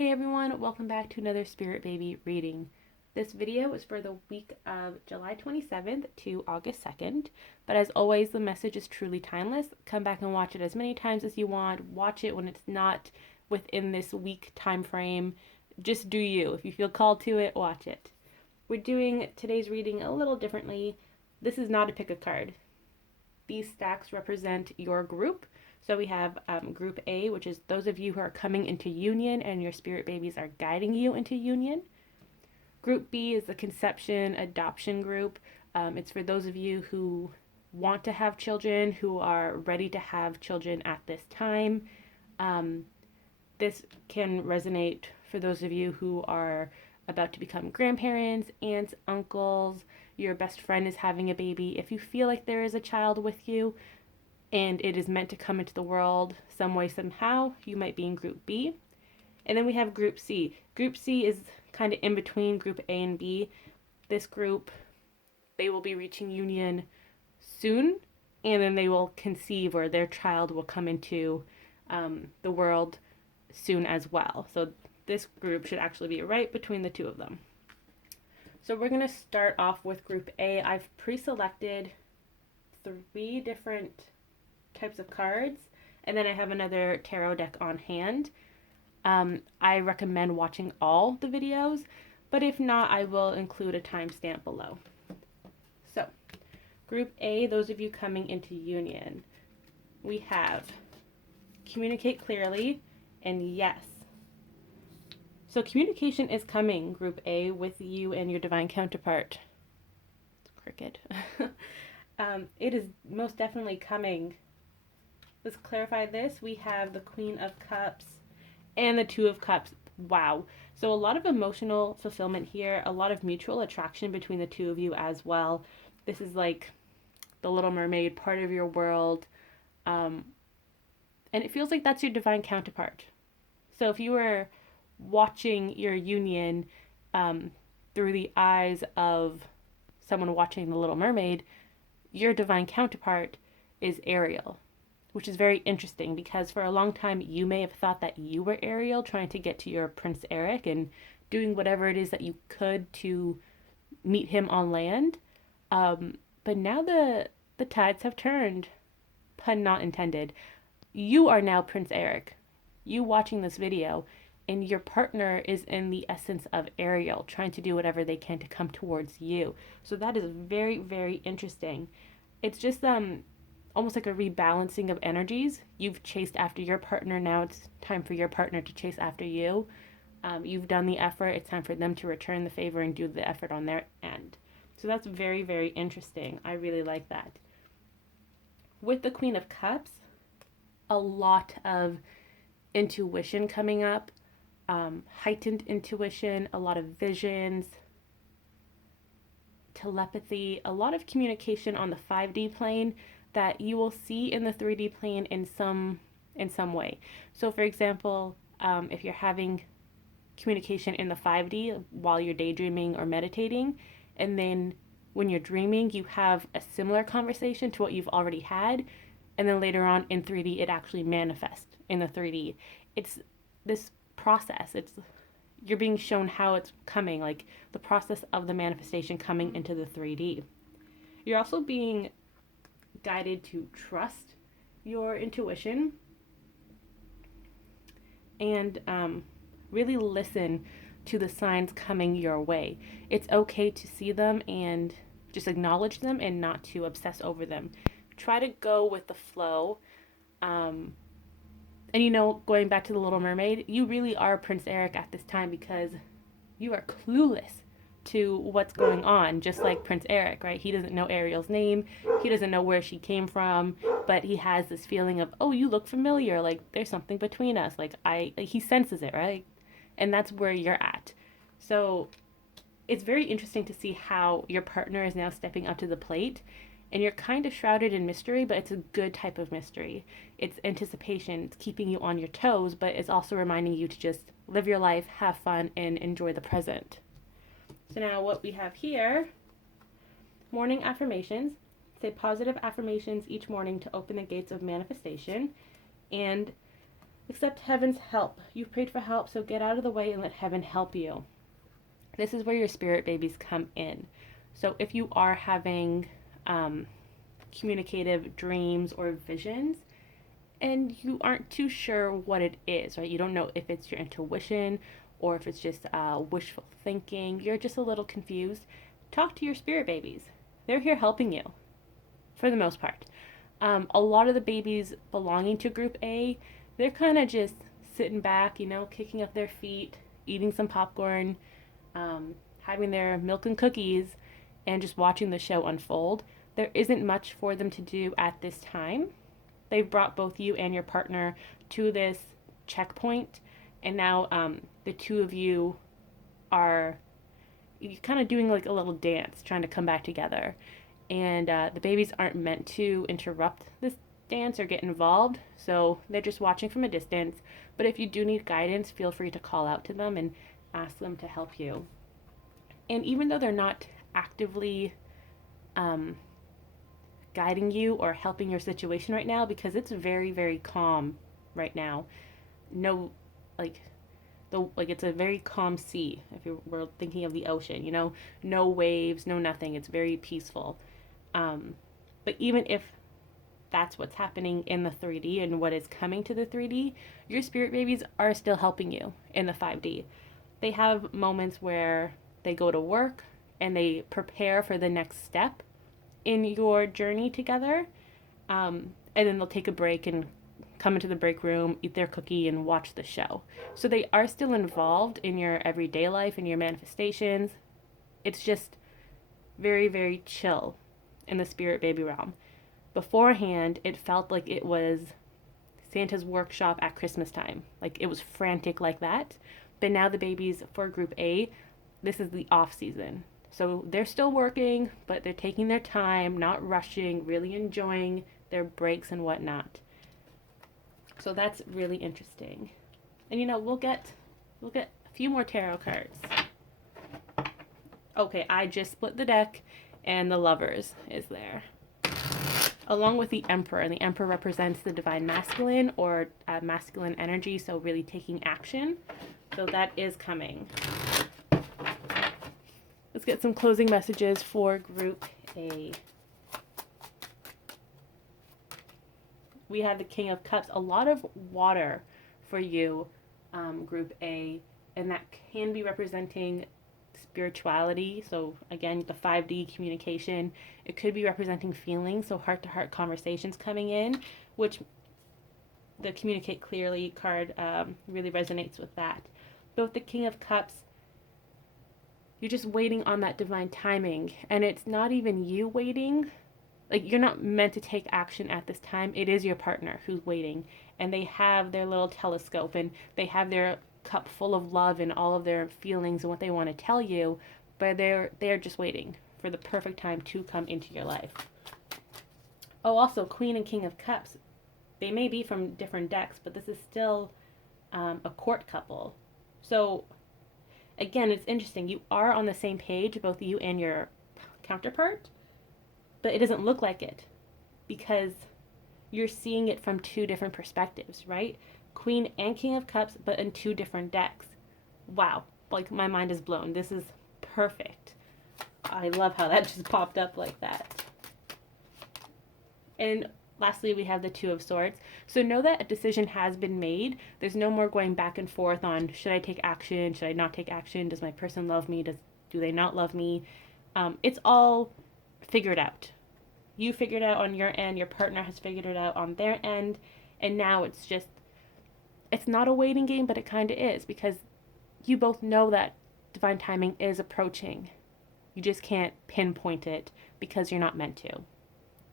Hey everyone, welcome back to another Spirit Baby reading. This video is for the week of July 27th to August 2nd, but as always, the message is truly timeless. Come back and watch it as many times as you want. Watch it when it's not within this week time frame. Just do you. If you feel called to it, watch it. We're doing today's reading a little differently. This is not a pick a card. These stacks represent your group. So we have Group A, which is those of you who are coming into union and your spirit babies are guiding you into union. Group B is the conception adoption group. It's for those of you who want to have children, who are ready to have children at this time. This can resonate for those of you who are about to become grandparents, aunts, uncles, your best friend is having a baby. If you feel like there is a child with you, and it is meant to come into the world some way, somehow, you might be in Group B. And then we have Group C. Group C is kind of in between Group A and B. This group, they will be reaching union soon, and then they will conceive, or their child will come into the world soon as well. So this group should actually be right between the two of them. So we're going to start off with Group A. I've pre-selected 3 different types of cards, and then I have another tarot deck on hand. I recommend watching all the videos, but if not, I will include a timestamp below. So, Group A, those of you coming into union, we have communicate clearly and yes. So communication is coming, Group A, with you and your divine counterpart. Cricket. It is most definitely coming. Let's clarify this. We have the Queen of Cups and the Two of Cups. Wow. So a lot of emotional fulfillment here, a lot of mutual attraction between the two of you as well. This is like the Little Mermaid, part of your world. And it feels like that's your divine counterpart. So if you were watching your union through the eyes of someone watching the Little Mermaid, your divine counterpart is Ariel, which is very interesting because for a long time you may have thought that you were Ariel trying to get to your Prince Eric and doing whatever it is that you could to meet him on land. But now the tides have turned, pun not intended. You are now Prince Eric. You watching this video, and your partner is in the essence of Ariel, trying to do whatever they can to come towards you. So that is very, very interesting. It's just almost like a rebalancing of energies. You've chased after your partner, now it's time for your partner to chase after you. You've done the effort, it's time for them to return the favor and do the effort on their end. So that's very, very interesting. I really like that. With the Queen of Cups, a lot of intuition coming up, heightened intuition, a lot of visions, telepathy, a lot of communication on the 5D plane that you will see in the 3D plane in some way. So for example, if you're having communication in the 5D while you're daydreaming or meditating, and then when you're dreaming you have a similar conversation to what you've already had, and then later on in 3D it actually manifests in the 3D. It's this process. You're being shown how it's coming, like the process of the manifestation coming into the 3D. You're also being guided to trust your intuition and really listen to the signs coming your way. It's okay to see them and just acknowledge them and not to obsess over them. Try to go with the flow. And going back to the Little Mermaid, you really are Prince Eric at this time because you are clueless to what's going on, just like Prince Eric, right? He doesn't know Ariel's name, he doesn't know where she came from, but he has this feeling of, oh, you look familiar, like there's something between us, he senses it, right? And that's where you're at. So it's very interesting to see how your partner is now stepping up to the plate, and you're kind of shrouded in mystery, but it's a good type of mystery. It's anticipation, it's keeping you on your toes, but it's also reminding you to just live your life, have fun, and enjoy the present. So now what we have here, morning affirmations. Say positive affirmations each morning to open the gates of manifestation. And Accept heaven's help. You've prayed for help, so get out of the way and let heaven help you. This is where your spirit babies come in. So if you are having communicative dreams or visions and you aren't too sure what it is, right? You don't know if it's your intuition or if it's just wishful thinking. You're just a little confused. Talk to your spirit babies. They're here helping you for the most part. A lot of the babies belonging to Group A, they're kind of just sitting back, kicking up their feet, eating some popcorn, having their milk and cookies, and just watching the show unfold. There isn't much for them to do at this time. They've brought both you and your partner to this checkpoint, and now the two of you are kind of doing like a little dance, trying to come back together. And the babies aren't meant to interrupt this dance or get involved, so they're just watching from a distance. But if you do need guidance, feel free to call out to them and ask them to help you. And even though they're not actively guiding you or helping your situation right now, because it's very, very calm right now. No, it's a very calm sea. If you were thinking of the ocean, no waves, no nothing. It's very peaceful. But even if that's what's happening in the 3D and what is coming to the 3D, your spirit babies are still helping you in the 5D. They have moments where they go to work and they prepare for the next step in your journey together. And then they'll take a break and come into the break room, eat their cookie, and watch the show. So they are still involved in your everyday life and your manifestations. It's just very, very chill in the spirit baby realm. Beforehand, it felt like it was Santa's workshop at Christmas time. Like it was frantic like that. But now the babies for Group A, this is the off season. So they're still working, but they're taking their time, not rushing, really enjoying their breaks and whatnot. So that's really interesting. And we'll get a few more tarot cards. Okay, I just split the deck and the Lovers is there. Along with the Emperor, and the Emperor represents the divine masculine or masculine energy, so really taking action. So that is coming. Let's get some closing messages for Group A. We have the King of Cups, a lot of water for you, Group A, and that can be representing spirituality. So again, the 5D communication. It could be representing feelings, so heart-to-heart conversations coming in, which the Communicate Clearly card really resonates with that. But with the King of Cups, you're just waiting on that divine timing, and it's not even you waiting. Like, you're not meant to take action at this time. It is your partner who's waiting, and they have their little telescope, and they have their cup full of love and all of their feelings and what they want to tell you, but they're just waiting for the perfect time to come into your life. Oh, also, Queen and King of Cups, they may be from different decks, but this is still a court couple. So again, it's interesting. You are on the same page, both you and your counterpart, but it doesn't look like it because you're seeing it from two different perspectives, right? Queen and King of Cups, but in two different decks. Wow. Like, my mind is blown. This is perfect. I love how that just popped up like that. And lastly, we have the Two of Swords. So know that a decision has been made. There's no more going back and forth on, should I take action? Should I not take action? Does my person love me? Do they not love me? It's all figured out. You figured out on your end. Your partner has figured it out on their end. And now it's not a waiting game, but it kind of is, because you both know that divine timing is approaching. You just can't pinpoint it because you're not meant to.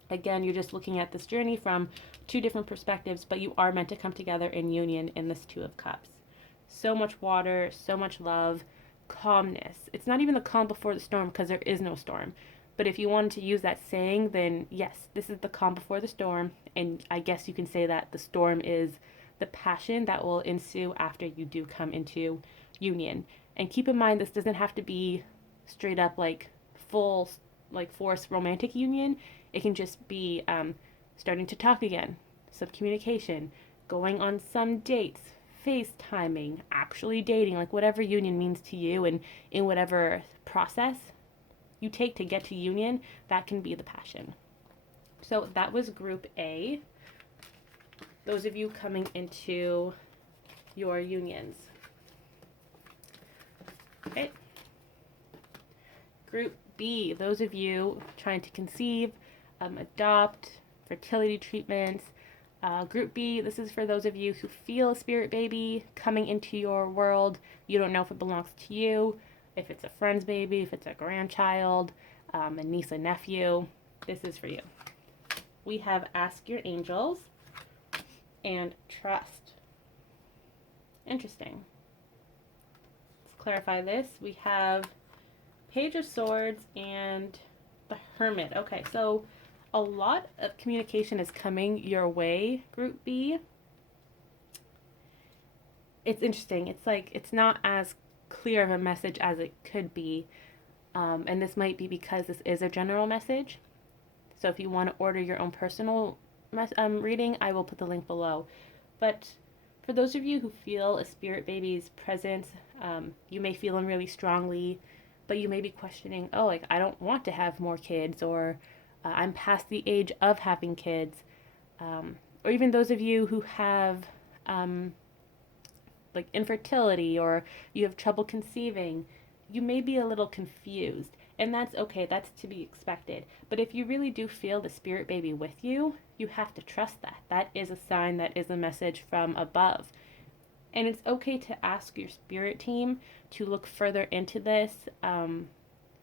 Again, you're just looking at this journey from two different perspectives, but you are meant to come together in union in this Two of Cups. So much water, so much love, calmness. It's not even the calm before the storm because there is no storm. But if you wanted to use that saying, then yes, this is the calm before the storm. And I guess you can say that the storm is the passion that will ensue after you do come into union. And keep in mind, this doesn't have to be straight up like full, like forced romantic union. It can just be starting to talk again, some communication, going on some dates, FaceTiming, actually dating, like whatever union means to you, and in whatever process you take to get to union, that can be the passion. So that was group A. Those of you coming into your unions. Okay. Group B, those of you trying to conceive, adopt, fertility treatments. Group B, this is for those of you who feel a spirit baby coming into your world. You don't know if it belongs to you, if it's a friend's baby, if it's a grandchild, a niece, a nephew. This is for you. We have Ask Your Angels and Trust. Interesting. Let's clarify this. We have Page of Swords and the Hermit. Okay, so a lot of communication is coming your way, Group B. It's interesting. It's like it's not as clear of a message as it could be. And this might be because this is a general message. So if you want to order your own personal reading, I will put the link below. But for those of you who feel a spirit baby's presence, you may feel them really strongly, but you may be questioning, oh, like I don't want to have more kids, or I'm past the age of having kids. Or even those of you who have like infertility, or you have trouble conceiving, you may be a little confused. And that's okay, that's to be expected. But if you really do feel the spirit baby with you, you have to trust that. That is a sign, that is a message from above. And it's okay to ask your spirit team to look further into this.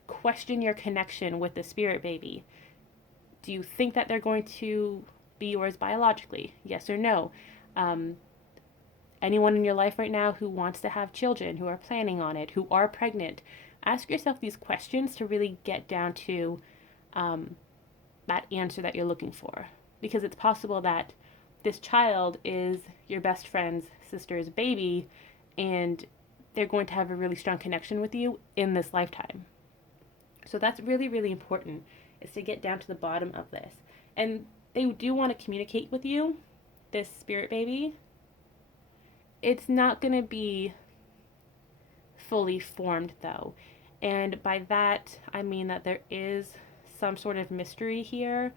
Question your connection with the spirit baby. Do you think that they're going to be yours biologically? Yes or no? Anyone in your life right now who wants to have children, who are planning on it, who are pregnant, ask yourself these questions to really get down to that answer that you're looking for. Because it's possible that this child is your best friend's sister's baby, and they're going to have a really strong connection with you in this lifetime. So that's really, really important, is to get down to the bottom of this. And they do want to communicate with you, this spirit baby. It's not going to be fully formed though. And by that, I mean that there is some sort of mystery here.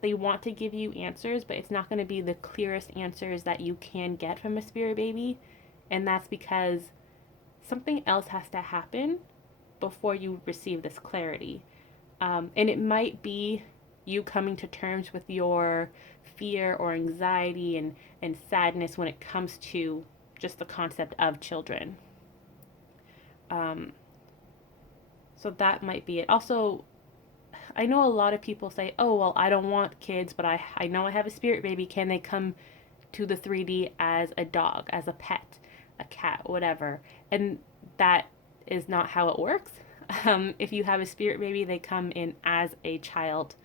They want to give you answers, but it's not going to be the clearest answers that you can get from a spirit baby. And that's because something else has to happen before you receive this clarity. And it might be you coming to terms with your fear or anxiety and sadness when it comes to just the concept of children. So that might be it. Also, I know a lot of people say, oh, well, I don't want kids, but I know I have a spirit baby. Can they come to the 3D as a dog, as a pet, a cat, whatever? And that is not how it works. If you have a spirit baby, they come in as a child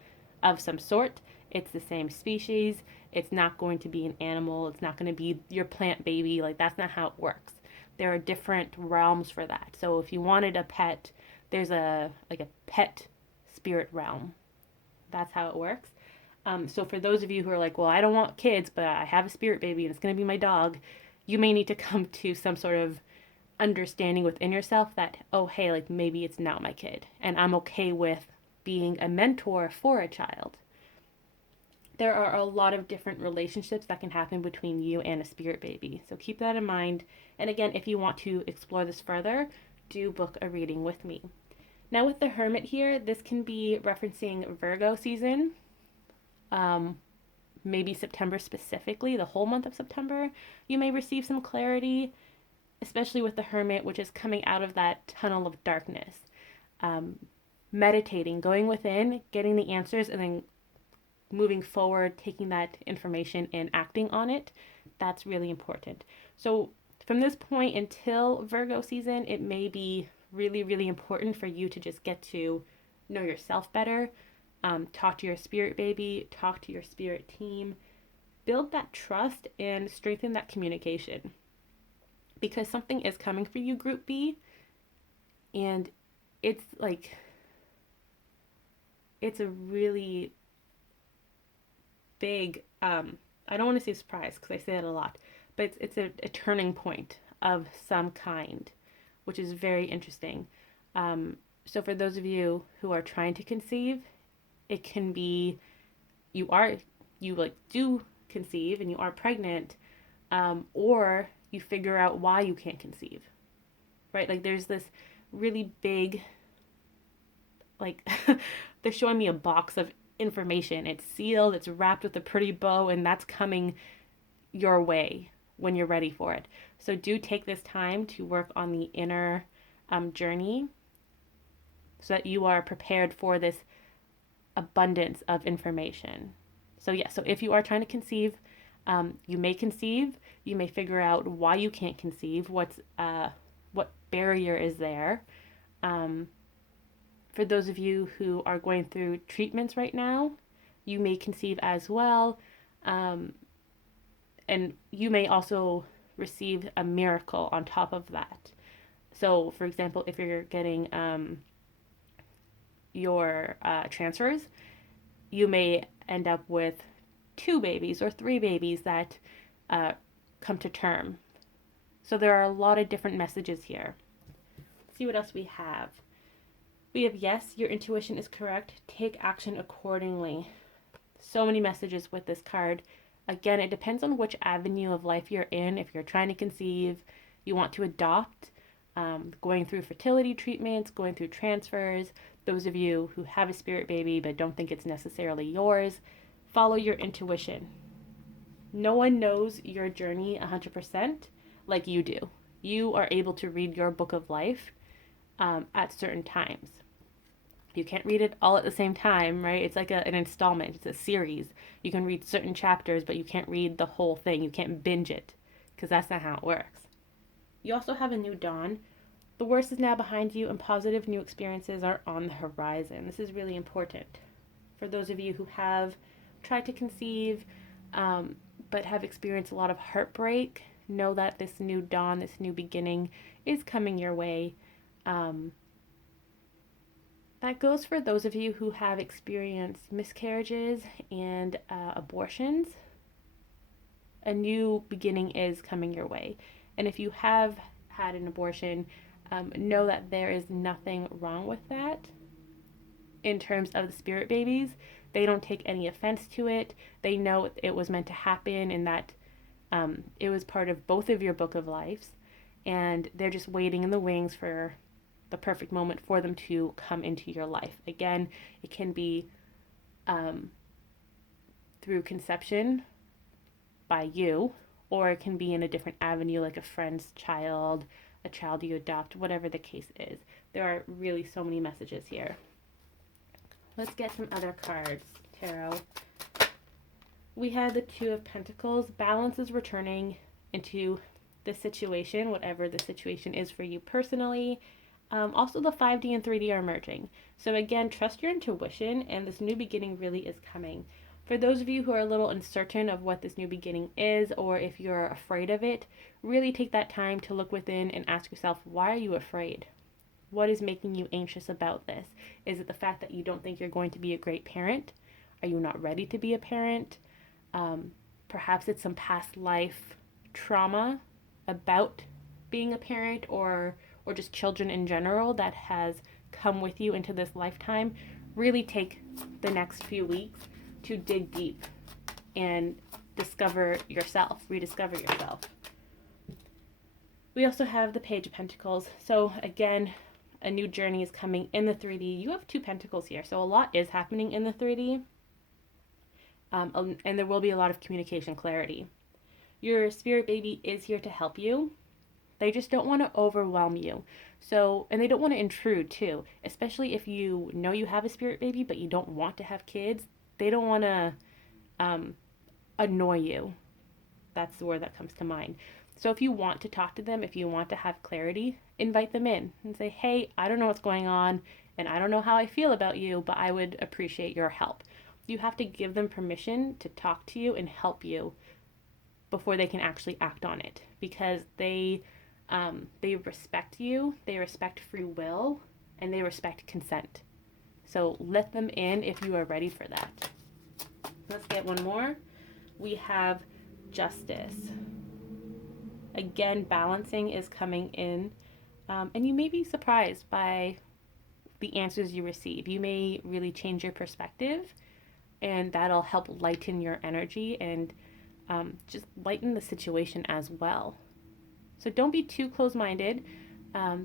of some sort. It's the same species. It's not going to be an animal. It's not going to be your plant baby. Like, that's not how it works. There are different realms for that. So if you wanted a pet, there's a pet spirit realm. That's how it works. So for those of you who are like, well, I don't want kids, but I have a spirit baby and it's going to be my dog, you may need to come to some sort of understanding within yourself that, oh, hey, like maybe it's not my kid, and I'm okay with being a mentor for a child. There are a lot of different relationships that can happen between you and a spirit baby. So keep that in mind. And again, if you want to explore this further, do book a reading with me. Now with the Hermit here, this can be referencing Virgo season, maybe September specifically, the whole month of September. You may receive some clarity, especially with the Hermit, which is coming out of that tunnel of darkness. Meditating, going within, getting the answers, and then moving forward, taking that information and acting on it. That's really important. So from this point until Virgo season, it may be really, really important for you to just get to know yourself better, talk to your spirit baby, talk to your spirit team, build that trust and strengthen that communication. Because something is coming for you, Group B, and it's like, it's a really big I don't want to say surprise because I say that a lot, but it's a turning point of some kind, which is very interesting. So for those of you who are trying to conceive, it can be you like do conceive and you are pregnant, or you figure out why you can't conceive, right? Like there's this really big, like they're showing me a box of information. It's sealed, it's wrapped with a pretty bow, and that's coming your way when you're ready for it. So do take this time to work on the inner journey so that you are prepared for this abundance of information. So yeah, so if you are trying to conceive, you may conceive, you may figure out why you can't conceive, what barrier is there. For those of you who are going through treatments right now, you may conceive as well. And you may also receive a miracle on top of that. So, for example, if you're getting your transfers, you may end up with 2 babies or 3 babies that come to term. So there are a lot of different messages here. Let's see what else we have. We have, yes, your intuition is correct. Take action accordingly. So many messages with this card. Again, it depends on which avenue of life you're in. If you're trying to conceive, you want to adopt, going through fertility treatments, going through transfers. Those of you who have a spirit baby but don't think it's necessarily yours, follow your intuition. No one knows your journey 100% like you do. You are able to read your book of life at certain times. You can't read it all at the same time, right? It's like an installment. It's a series. You can read certain chapters, but you can't read the whole thing. You can't binge it because that's not how it works. You also have a new dawn. The worst is now behind you and positive new experiences are on the horizon. This is really important. For those of you who have tried to conceive but have experienced a lot of heartbreak, know that this new dawn, this new beginning is coming your way. That goes for those of you who have experienced miscarriages and abortions. A new beginning is coming your way. And if you have had an abortion, know that there is nothing wrong with that. In terms of the spirit babies, they don't take any offense to it. They know it was meant to happen and that it was part of both of your book of lives. And they're just waiting in the wings for the perfect moment for them to come into your life. Again, it can be through conception by you, or it can be in a different avenue, like a friend's child, a child you adopt, whatever the case is. There are really so many messages here. Let's get some other cards, Tarot. We had the Two of Pentacles. Balance is returning into the situation, whatever the situation is for you personally. Also, the 5D and 3D are merging. So again, trust your intuition, and this new beginning really is coming. For those of you who are a little uncertain of what this new beginning is, or if you're afraid of it, really take that time to look within and ask yourself, why are you afraid? What is making you anxious about this? Is it the fact that you don't think you're going to be a great parent? Are you not ready to be a parent? Perhaps it's some past life trauma about being a parent, or just children in general that has come with you into this lifetime. Really take the next few weeks to dig deep and discover yourself, rediscover yourself. We also have the Page of Pentacles. So again, a new journey is coming in the 3D. You have 2 pentacles here, so a lot is happening in the 3D. And there will be a lot of communication clarity. Your spirit baby is here to help you. They just don't want to overwhelm you. So, and they don't want to intrude too, especially if you know you have a spirit baby, but you don't want to have kids. They don't want to annoy you. That's the word that comes to mind. So if you want to talk to them, if you want to have clarity, invite them in and say, hey, I don't know what's going on, and I don't know how I feel about you, but I would appreciate your help. You have to give them permission to talk to you and help you before they can actually act on it, because they respect you, they respect free will, and they respect consent. So let them in if you are ready for that. Let's get one more. we have justice. Again, balancing is coming in, and you may be surprised by the answers you receive. You may really change your perspective, and that'll help lighten your energy and just lighten the situation as well. So don't be too close-minded.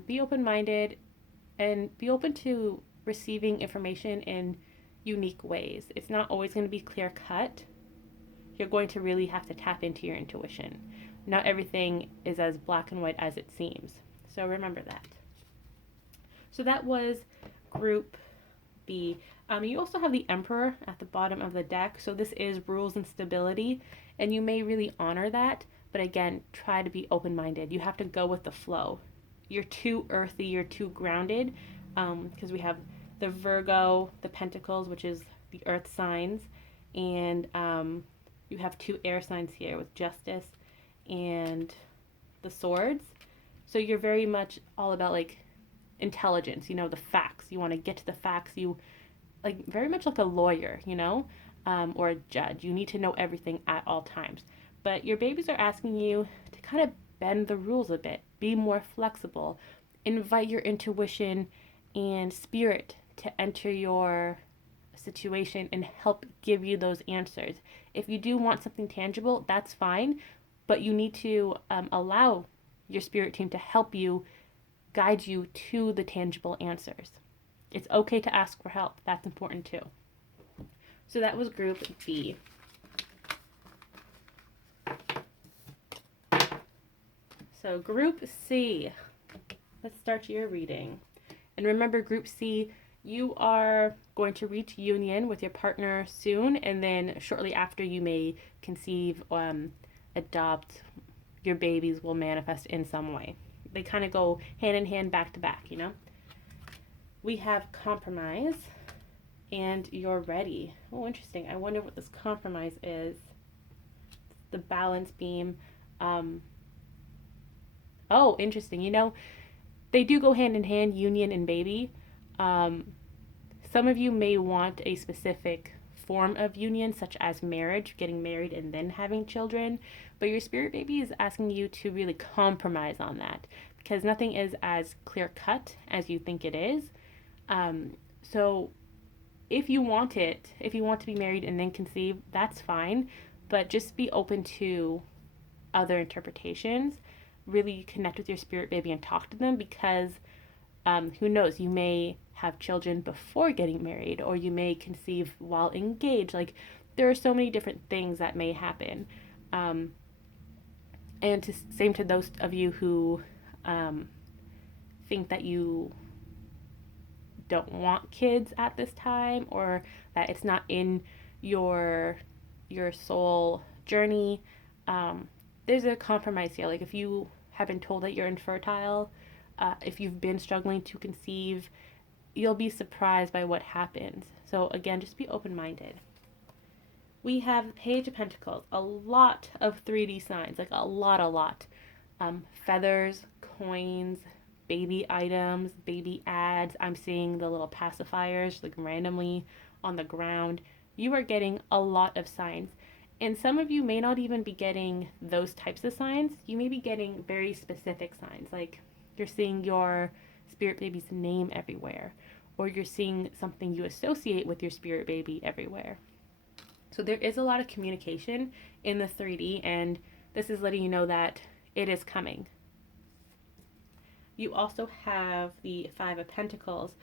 Be open-minded and be open to receiving information in unique ways. It's not always going to be clear-cut. You're going to really have to tap into your intuition. Not everything is as black and white as it seems. So remember that. So that was group B. You also have the Emperor at the bottom of the deck. So this is rules and stability, and you may really honor that. But again, try to be open-minded. You have to go with the flow. You're too earthy, you're too grounded, because we have the Virgo, the Pentacles, which is the earth signs, and you have two air signs here with Justice and the Swords. So you're very much all about like intelligence, the facts. You want to get to the facts. You like very much like a lawyer, or a judge. You need to know everything at all times. But your babies are asking you to kind of bend the rules a bit, be more flexible, invite your intuition and spirit to enter your situation and help give you those answers. If you do want something tangible, that's fine, but you need to allow your spirit team to help you, guide you to the tangible answers. It's okay to ask for help. That's important too. So that was group B. So group C, let's start your reading. And remember, group C, you are going to reach union with your partner soon, and then shortly after you may conceive, adopt, your babies will manifest in some way. They kind of go hand in hand, back to back, We have compromise, and you're ready. Oh, interesting. I wonder what this compromise is. The balance beam. Oh, interesting. They do go hand in hand, union and baby. Some of you may want a specific form of union, such as marriage, getting married and then having children. But your spirit baby is asking you to really compromise on that, because nothing is as clear cut as you think it is. So if you want to be married and then conceive, that's fine. But just be open to other interpretations. Really connect with your spirit baby and talk to them, because who knows, you may have children before getting married, or you may conceive while engaged. Like, there are so many different things that may happen. And same to those of you who think that you don't want kids at this time, or that it's not in your soul journey. There's a compromise here. Like, if you have been told that you're infertile, if you've been struggling to conceive, you'll be surprised by what happens. So again, just be open-minded. We have Page of Pentacles, a lot of 3D signs, like a lot. Feathers, coins, baby items, baby ads. I'm seeing the little pacifiers like randomly on the ground. You are getting a lot of signs. And some of you may not even be getting those types of signs. You may be getting very specific signs, like you're seeing your spirit baby's name everywhere, or you're seeing something you associate with your spirit baby everywhere. So there is a lot of communication in the 3D, and this is letting you know that it is coming. You also have the Five of Pentacles.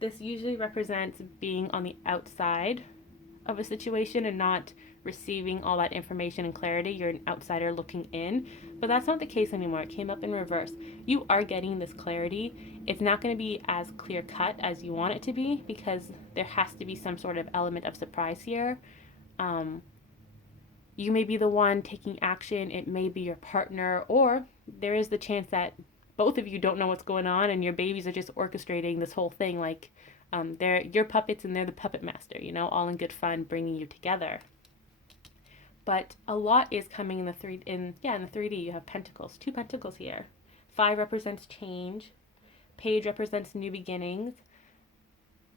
This usually represents being on the outside of a situation and not receiving all that information and clarity. You're an outsider looking in, but that's not the case anymore. It came up in reverse. You are getting this clarity. It's not going to be as clear cut as you want it to be, because there has to be some sort of element of surprise here. You may be the one taking action. It may be your partner, or there is the chance that both of you don't know what's going on and your babies are just orchestrating this whole thing, like they're your puppets and they're the puppet master, all in good fun, bringing you together. But a lot is coming in the 3D. You have Pentacles, 2 Pentacles here. 5 represents change. Page represents new beginnings.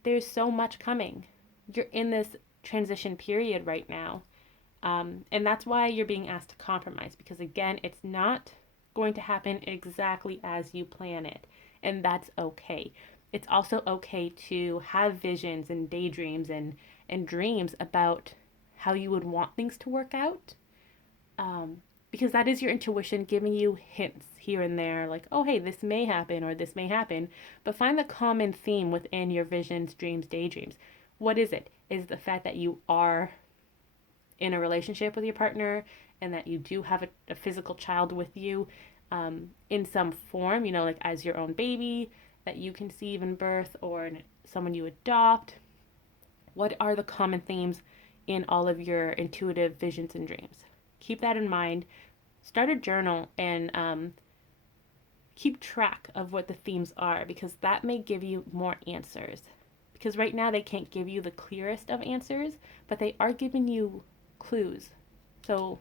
There's so much coming. You're in this transition period right now. And that's why you're being asked to compromise, because again, it's not going to happen exactly as you plan it. And that's okay. It's also okay to have visions and daydreams and dreams about how you would want things to work out. Because that is your intuition giving you hints here and there, like, oh, hey, this may happen or this may happen. But find the common theme within your visions, dreams, daydreams. What is it? Is the fact that you are in a relationship with your partner and that you do have a physical child with you in some form, like as your own baby that you conceive and birth, or someone you adopt? What are the common themes in all of your intuitive visions and dreams? Keep that in mind. Start a journal and keep track of what the themes are, because that may give you more answers. Because right now they can't give you the clearest of answers, but they are giving you clues. So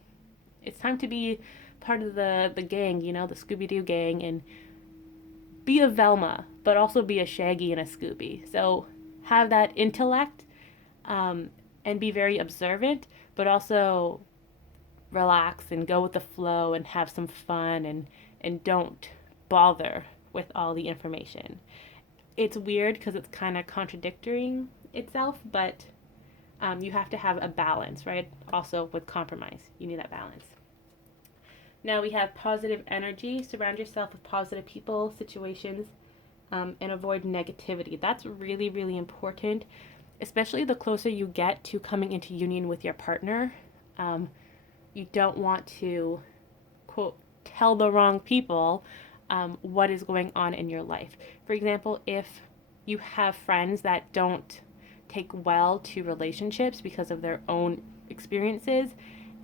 it's time to be part of the gang, the Scooby-Doo gang, and be a Velma, but also be a Shaggy and a Scooby. So have that intellect, and be very observant, but also relax and go with the flow and have some fun, and don't bother with all the information. It's weird because it's kind of contradicting itself, but you have to have a balance, right? Also with compromise, you need that balance. Now we have positive energy. Surround yourself with positive people, situations, and avoid negativity. That's really, really important, especially the closer you get to coming into union with your partner. You don't want to, quote, tell the wrong people what is going on in your life. For example, if you have friends that don't take well to relationships because of their own experiences,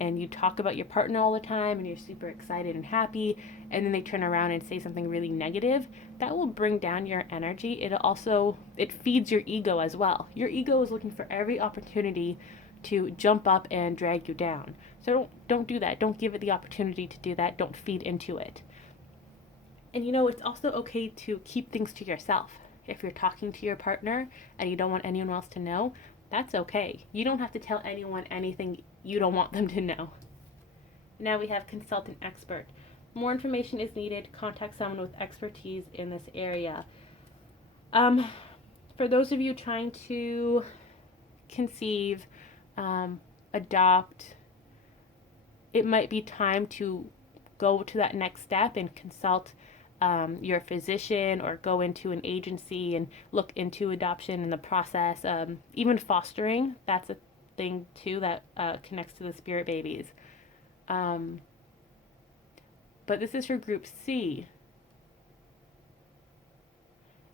and you talk about your partner all the time and you're super excited and happy, and then they turn around and say something really negative, that will bring down your energy. It feeds your ego as well. Your ego is looking for every opportunity to jump up and drag you down. So don't do that. Don't give it the opportunity to do that. Don't feed into it. And it's also okay to keep things to yourself. If you're talking to your partner and you don't want anyone else to know, that's okay. You don't have to tell anyone anything you don't want them to know. Now we have consultant expert. More information is needed. Contact someone with expertise in this area. For those of you trying to conceive, adopt, it might be time to go to that next step and consult your physician, or go into an agency and look into adoption and the process. Even fostering, that's a thing too that connects to the spirit babies. But this is for group C.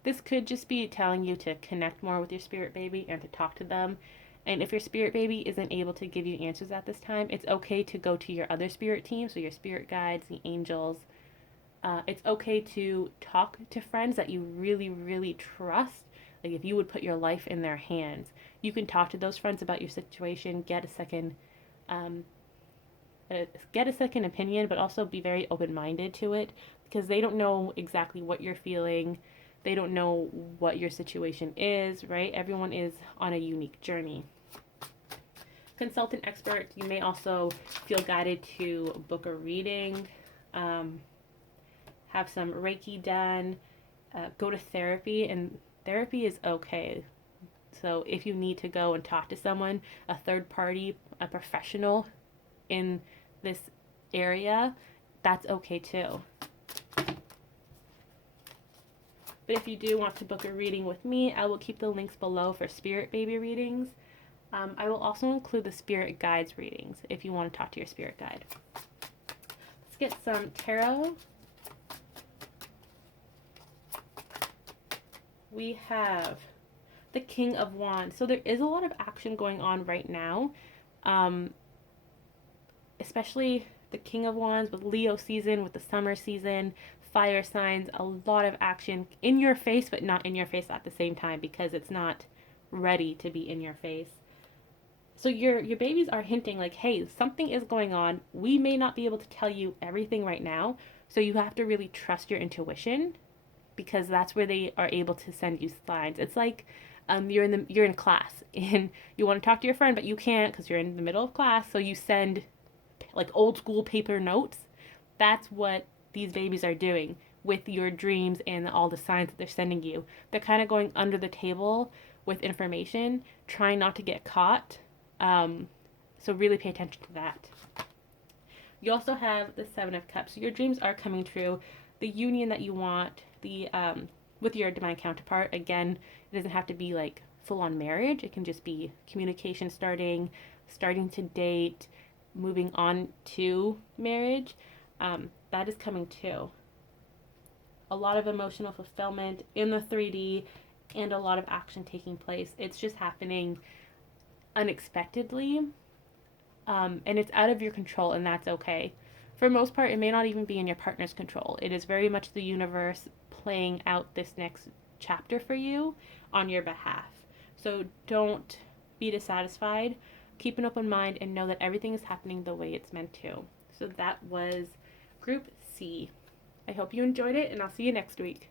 This could just be telling you to connect more with your spirit baby and to talk to them. And if your spirit baby isn't able to give you answers at this time, it's okay to go to your other spirit team, so your spirit guides, the angels. It's okay to talk to friends that you really, really trust. Like if you would put your life in their hands, you can talk to those friends about your situation, get a second opinion, but also be very open-minded to it, because they don't know exactly what you're feeling. They don't know what your situation is, right? Everyone is on a unique journey. Consultant expert, you may also feel guided to book a reading, have some Reiki done, go to therapy, and therapy is okay. So if you need to go and talk to someone, a third party, a professional in this area, that's okay too. But if you do want to book a reading with me, I will keep the links below for spirit baby readings. I will also include the spirit guides readings if you want to talk to your spirit guide. Let's get some tarot. We have the King of Wands. So there is a lot of action going on right now, especially the King of Wands with Leo season, with the summer season, fire signs, a lot of action in your face, but not in your face at the same time, because it's not ready to be in your face. So your babies are hinting like, hey, something is going on. We may not be able to tell you everything right now, so you have to really trust your intuition, because that's where they are able to send you signs. It's like you're in class and you want to talk to your friend, but you can't because you're in the middle of class. So you send like old school paper notes. That's what these babies are doing with your dreams and all the signs that they're sending you. They're kind of going under the table with information, trying not to get caught. So really pay attention to that. You also have the Seven of Cups. So your dreams are coming true. The union that you want, the with your divine counterpart. Again, it doesn't have to be like full on marriage. It can just be communication starting to date, moving on to marriage. That is coming too. A lot of emotional fulfillment in the 3D and a lot of action taking place. It's just happening unexpectedly, and it's out of your control, and that's okay. For most part, it may not even be in your partner's control. It is very much the universe playing out this next chapter for you on your behalf. So don't be dissatisfied. Keep an open mind and know that everything is happening the way it's meant to. So that was Group C. I hope you enjoyed it, and I'll see you next week.